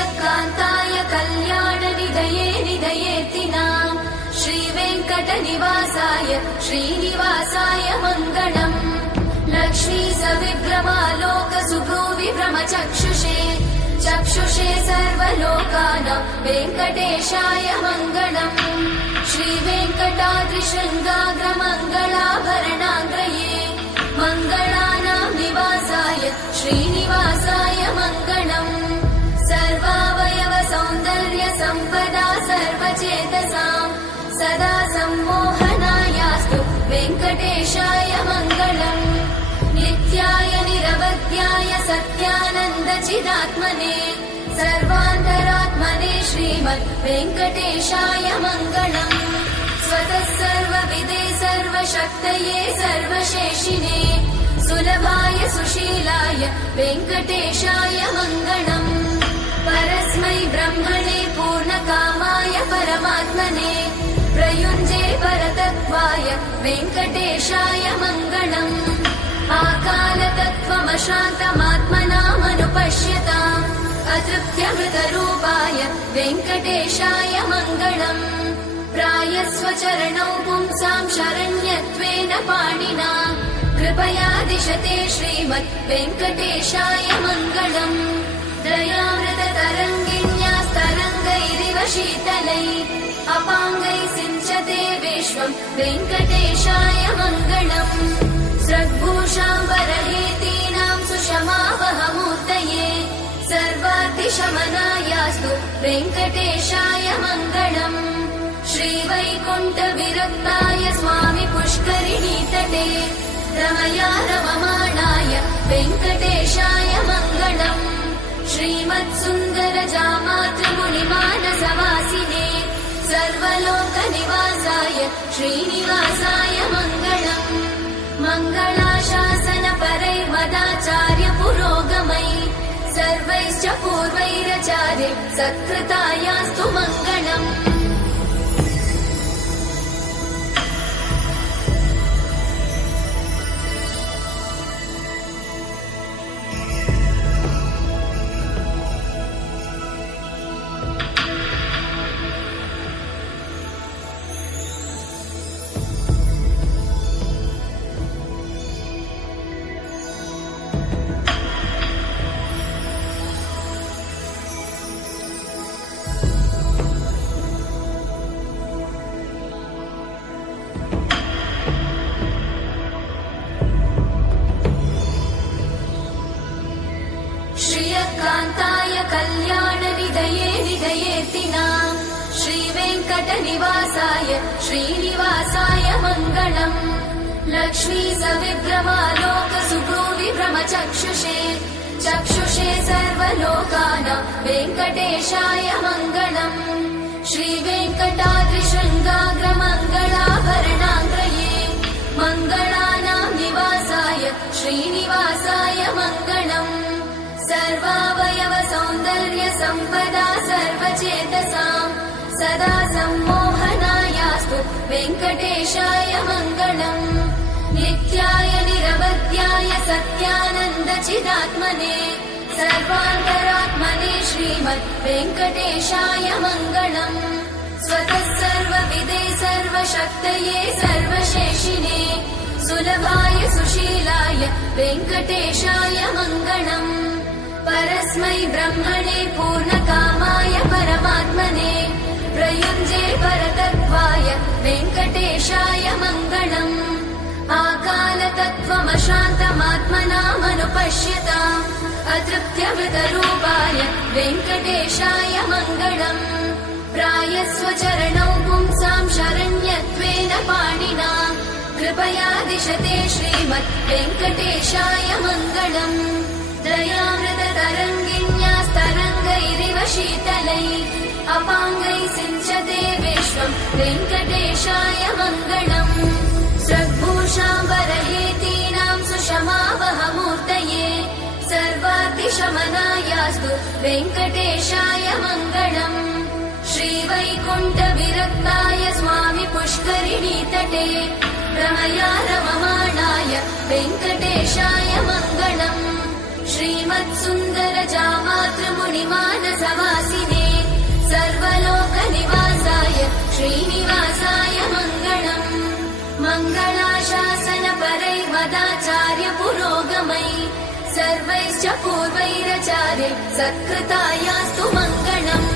श्रियकान्ताय कल्याणनिधये निधयेतिनाम् श्रीवेङ्कटनिवासाय श्रीनिवासाय मङ्गलम्। लक्ष्मी सविभ्रमालोकसुभ्रूविभ्रमचक्षुषे चक्षुषे सर्वलोकानां वेङ्कटेशाय मङ्गलम्। श्रीवेङ्कटाद्रिशृङ्गाग्रमङ्गलाभरणाङ्गये मङ्गलानां निवासाय श्रीनिवासाय मङ्गलम्। सर्वावयव सौन्दर्य सम्पदा सर्वचेतसां सदा सम्मोहनायास्तु वेङ्कटेशाय मङ्गलम्। नित्याय निरवध्याय सत्यानन्दचिदात्मने सर्वान्तरात्मने श्रीमद् वेङ्कटेशाय मङ्गलम्। स्वतः सर्वविदे सर्वशक्तये सर्वशेषिने सुलभाय सुशीलाय वेङ्कटेशाय मङ्गलम्। परस्मै ब्रह्मणे पूर्णकामाय परमात्मने प्रयुञ्जे परतत्त्वाय वेङ्कटेशाय मङ्गलम्। आकालतत्त्वमशान्तमात्मनामनुपश्यताम् अतृप्त्यमृतरूपाय वेङ्कटेशाय मङ्गलम्। प्रायस्वचरणौ पुंसां शरण्यत्वेन पाणिना कृपया दिशते श्रीमद् वेङ्कटेशाय मङ्गलम्। दयामृततरङ्गिण्यास्तरङ्गैरिव शीतलै अपाङ्गैः सिञ्चते विश्वं वेङ्कटेशाय मङ्गलम्। स्रग्भूषाम्बरहेतीनां सुषमावहमूर्तये सर्वाद्रिशमनायास्तु वेङ्कटेशाय मङ्गलम्। श्रीवैकुण्ठविरक्ताय स्वामि पुष्करिणीतटे रमया रममाणाय वेङ्कटेशाय मङ्गलम्। श्रीमत्सुन्दरजामातृमुनिमानसवासिने सर्वलोकनिवासाय श्रीनिवासाय मङ्गलम्। मङ्गलाशासनपरैर्मदाचार्य पुरोगमै सर्वैश्च पूर्वैरचार्य सत्कृतायास्तु मङ्गलम्। श्रियकान्ताय कल्याणनिधये निधयेतिनाम् श्रीवेङ्कटनिवासाय श्रीनिवासाय मङ्गलम्। लक्ष्मी सविभ्रमालोकसुभ्रूविभ्रमचक्षुषे चक्षुषे सर्वलोकानां वेङ्कटेशाय मङ्गलम्। श्रीवेङ्कटाद्रिशृङ्गाग्रमङ्गलाभरणाङ्गये मङ्गलानां निवासाय श्रीनिवासाय मङ्गलम्। सर्वावयव सौन्दर्य सम्पदा सर्वचेतसां सदा सम्मोहनायास्तु वेङ्कटेशाय मङ्गलम्। नित्याय निरवध्याय सत्यानन्दचिदात्मने सर्वान्तरात्मने श्रीमद् वेङ्कटेशाय मङ्गलम्। स्वतः सर्वविदे सर्वशक्तये सर्वशेषिने सुलभाय सुशीलाय वेङ्कटेशाय मङ्गलम्। परस्मै ब्रह्मणे पूर्णकामाय परमात्मने प्रयुञ्जे परतत्त्वाय वेङ्कटेशाय मङ्गलम्। आकालतत्त्वमशान्तमात्मनामनुपश्यताम् अतृप्त्यमृतरूपाय वेङ्कटेशाय मङ्गलम्। प्रायस्वचरणौ पुंसां शरण्यत्वेन पाणिना कृपया दिशते श्रीमद् वेङ्कटेशाय मङ्गलम्। दयामृततरङ्गिण्यास्तरङ्गैरिव शीतलै अपाङ्गैः सिञ्चते विश्वं वेङ्कटेशाय मङ्गलम्। स्रग्भूषाम्बरहेतीनां सुषमावहमूर्तये सर्वाद्रिशमनायास्तु वेङ्कटेशाय मङ्गलम्। श्रीवैकुण्ठविरक्ताय स्वामि पुष्करिणीतटे रमया रममाणाय वेङ्कटेशाय मङ्गलम्। श्रीमत्सुन्दरजामातृमुनिमानसवा सर्वैश्च पूर्वैरचार्य सत्कृतायास्तु मङ्गलम्।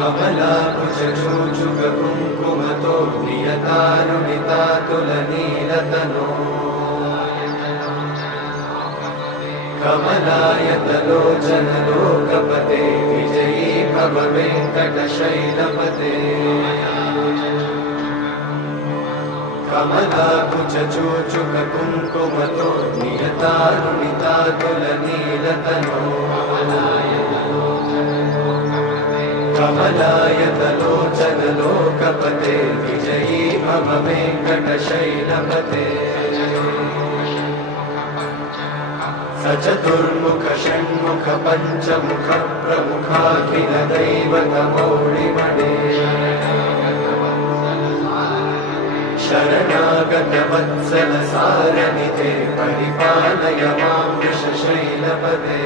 कमलाकुचूचुककुङ्कुमतो नियतानुनितातुलनीलतनो कमलायतलोचनलोकपते विजयी भव वेङ्कटशैलपते। कमलाकुचूचुककुङ्कुमतो नियतानुनितातुलनीलतनो कमलायतलोचनलोकपते विजयी भव वेङ्कटशैलपते। स चतुर्मुख षण्मुख पञ्चमुख प्रमुखाखिल दैवतमौळिमणे शरणागत वत्सल सारनिधे परिपालय मां वृषशैलपते।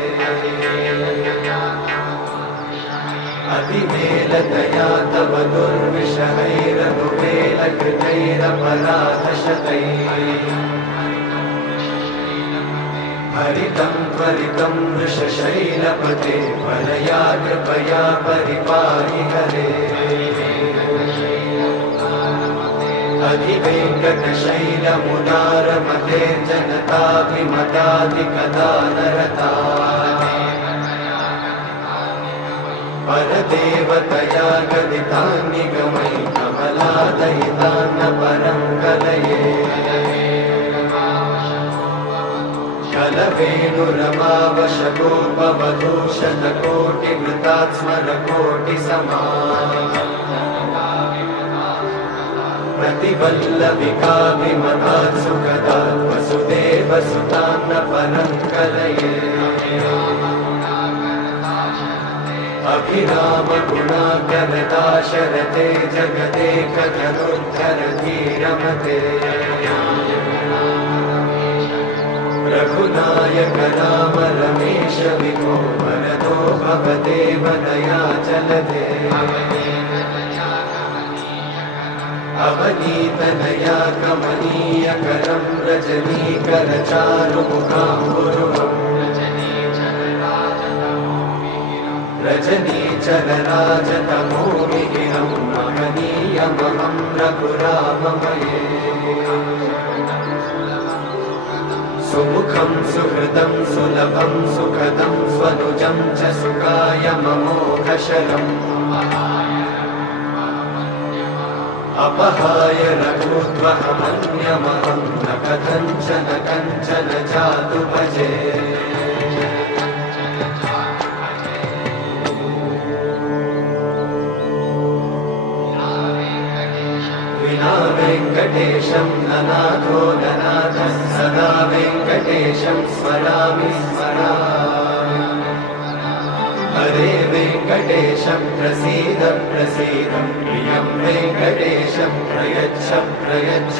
अतिमेलतया तव दुर्विषहैरनुवेलकृतैरपराधशतैः हरितं त्वरितं वृषशैलपते वरया कृपया परिपाहि हरे। अधिवेङ्कटशैलमुदारमते जनताभिमताधिकदानरता परदेवतया गदितान्निगमै कमलादयितान्न परं कलये। कलवेणुरमावशतोपवधूशतकोटिवृतात् स्मरकोटिसमा प्रतिवल्लविकाभिमतात् सुखदात् वसुदेवसुतान्न परं कलये। अभिराम गुणाकरदाशरथे जगदेकधनुर्धर धीरमते रघुनायक राम रमेश विभो वरदो भवदेव दयाचलते। अवनीतनया कमनीयकरं रजनीकर चारुमुखाम्बुरुहम् रजनीचरराजतमोमिहिरं महनीयमहं रघुराममये। सुमुखं सुहृदं सुलभं सुखदं स्वनुजं च सुखाय ममोघशरम् अपहाय रघुत्वहमन्यमहं न कथञ्चन कञ्चन जातु भजे। विना वेङ्कटेशं ननाथो ननाथः सदा वेङ्कटेशं स्मरामि स्मरामि। हरे वेङ्कटेशं प्रसीद प्रसीद प्रियं वेङ्कटेशं प्रयच्छ प्रयच्छ।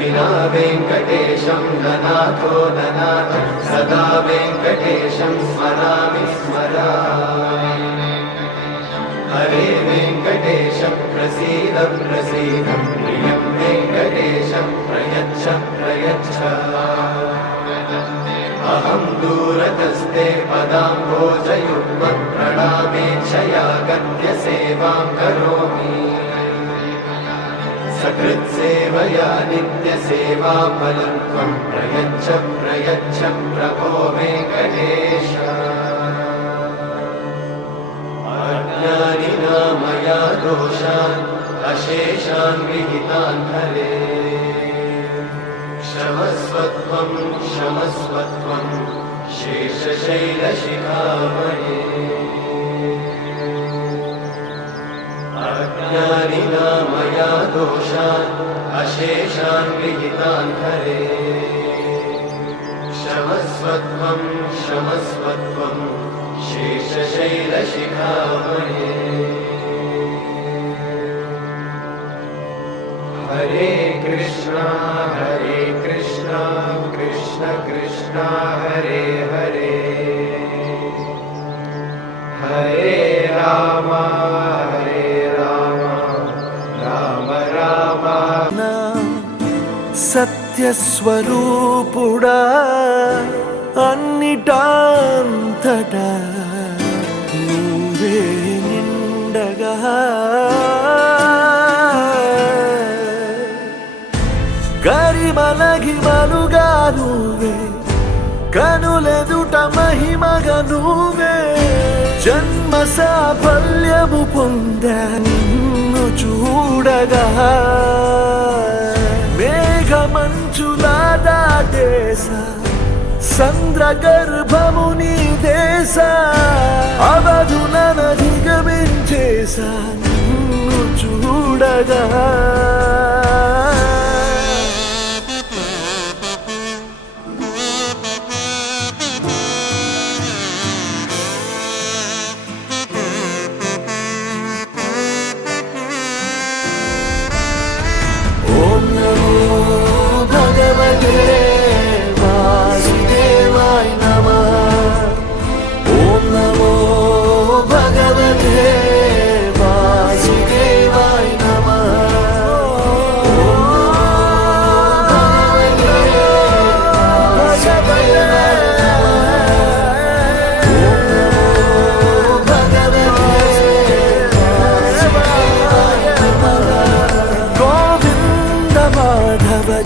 विना वेङ्कटेशं ननाथो ननाथ सदा वेङ्कटेशं स्मरामि स्मरामि हरे वेङ्कटेश प्रसीद प्रसीद प्रियं वेङ्कटेश प्रयच्छ प्रयच्छ अहं दूरतस्ते पदाम्भोजयुग्मं प्रणामेच्छया गद्यसेवां करोमि सकृत्सेवया नित्यसेवाफलं त्वं प्रयच्छ प्रयच्छ प्रभो वेङ्कटेश अज्ञानिना मया दोषान् अशेषान् विहितान् हरे क्षमस्वत्वं क्षमस्वत्वं शेषशैलशिखामणे अज्ञानिना मया दोषान् अशेषान् विहितान् हरे क्षमस्वत्वं क्षमस्वत्वं शेषशैलशिखामणे हरे कृष्णा कृष्ण कृष्ण हरे हरे हरे राम राम राम సత్యస్వరూపుడా అన్నిటాంతటా నువ్వే నిండగా గరిమలగిమలుగా నువ్వే కనులెదుట మహిమగా నువ్వే జన్మ సాఫల్యము పొందా నిన్ను చూడగా మేఘమంచులా దాటేస సంద్ర గర్భము నీ దేశ అవధులనధిగమించేసా నిన్ను చూడగా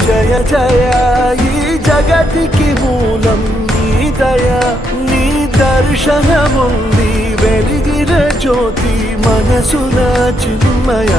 జయ జయ ఈ జగతికి మూలం నీ దయ నీ దర్శనముంది వెలిగిన జ్యోతి మనసున చిన్మయ